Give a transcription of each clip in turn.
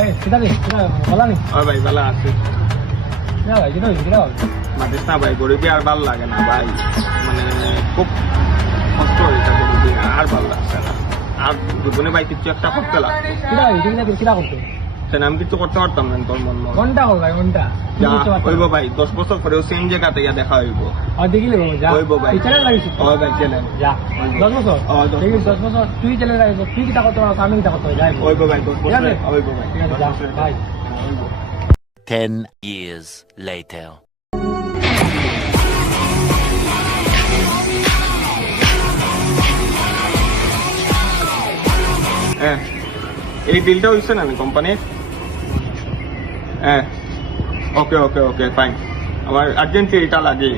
এই সেটা রে সেটা বলা নেই ও ভাই ভালো আছে না ভাই যেটা হয়েছে মাতিস না ভাই গরিবি আর ভালো লাগে না ভাই মানে খুব কষ্ট হয়েছে গরিবি আর ভালো লাগছে না আর জীবনে ভাই কিছু একটা করতে লাগতো সেটা হয়েছে সেটা করতে সেটা আমি কিছু করতে পারতাম না তোর মন মন ঘন্টা হল ভাই ঘন্টা হইব ভাই 10 বছর পরেও সেম জায়গাতে ইয়া দেখা হইব আর দেখিলে যা হইব ভাই চ্যানেল লাগিস ও ভাই চ্যানেল যা 10 বছর দেখি 10 বছর তুই চ্যানেল লাগিস তুই কিটা করতে পারো আমি কিটা করতে যাই হইব ভাই 10 বছর হইব ভাই ঠিক আছে যা বাই 10 years later. হ্যাঁ এই ডিলটা হইছে না কোম্পানির হ্যাঁ ওকে ওকে ওকে ফাইন আমার আর্জেন্টলি এটা লাগে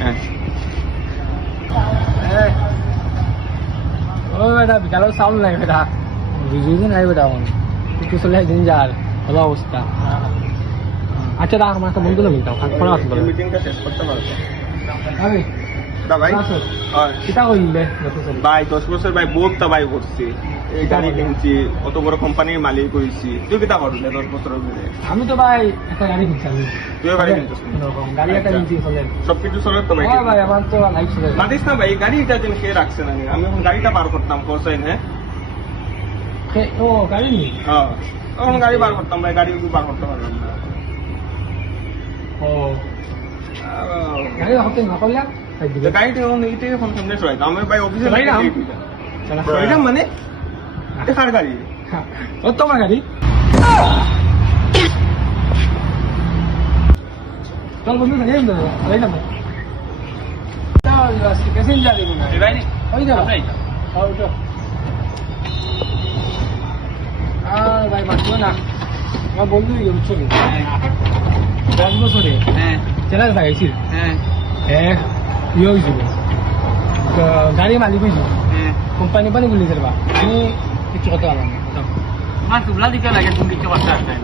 হ্যাঁ ও বেটা বিকালে সাউন্ড নাই বেটা বুঝিয়ে নাই বেটা একটু চলে দিন যার ভালো অবস্থা আচ্ছা রাখ আমার একটা বন্ধু লাগবে পড়া আছে বলে মিটিংটা শেষ করতে পারবো আমি দা ভাই কিটা কইলে ভাই 10 বছর ভাই বহুত তা ভাই করছি এই গাড়ি কিনছি অত বড় কোম্পানির মালিক হইছি তুই কিটা করলে 10 বছর ধরে আমি তো ভাই একটা গাড়ি কিনছি আমি তুই গাড়ি কিনছিস গাড়ি একটা কিনছি চলে সবকিছু চলে তো ভাই ভাই আমার তো লাইফ চলে মাতিস না ভাই গাড়িটা যেন কে রাখছে না আমি এখন গাড়িটা পার করতাম পৌঁছাই না ও গাড়ি নি হ্যাঁ তখন গাড়ি বার করতাম ভাই গাড়ি বার করতে পারলাম না ও গাড়ি হতে না করলে গাড়িটা এখন এইটাই এখন সামনে চলে আমি ভাই অফিসে গাড়ি এটা মানে এটা কার গাড়ি ও তোমার গাড়ি চল বন্ধু গাড়ি না গাড়ি না চল कैसे जा रही है भाई नहीं ওই যাও আও তো ভাই মারছো না আমার বন্ধু ইউটিউব 10 বছরে হ্যাঁ চ্যানেল লাগাইছি হ্যাঁ হ্যাঁ ইয়ে হয়েছিল গাড়ি মালিক হয়েছিল কোম্পানি পানি বলি যাবা আমি কিছু কথা বললাম না তুমলা দিকে লাগে তুমি কিছু কথা না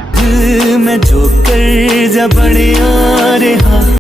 मैं जो कर जा बड़े आ रहा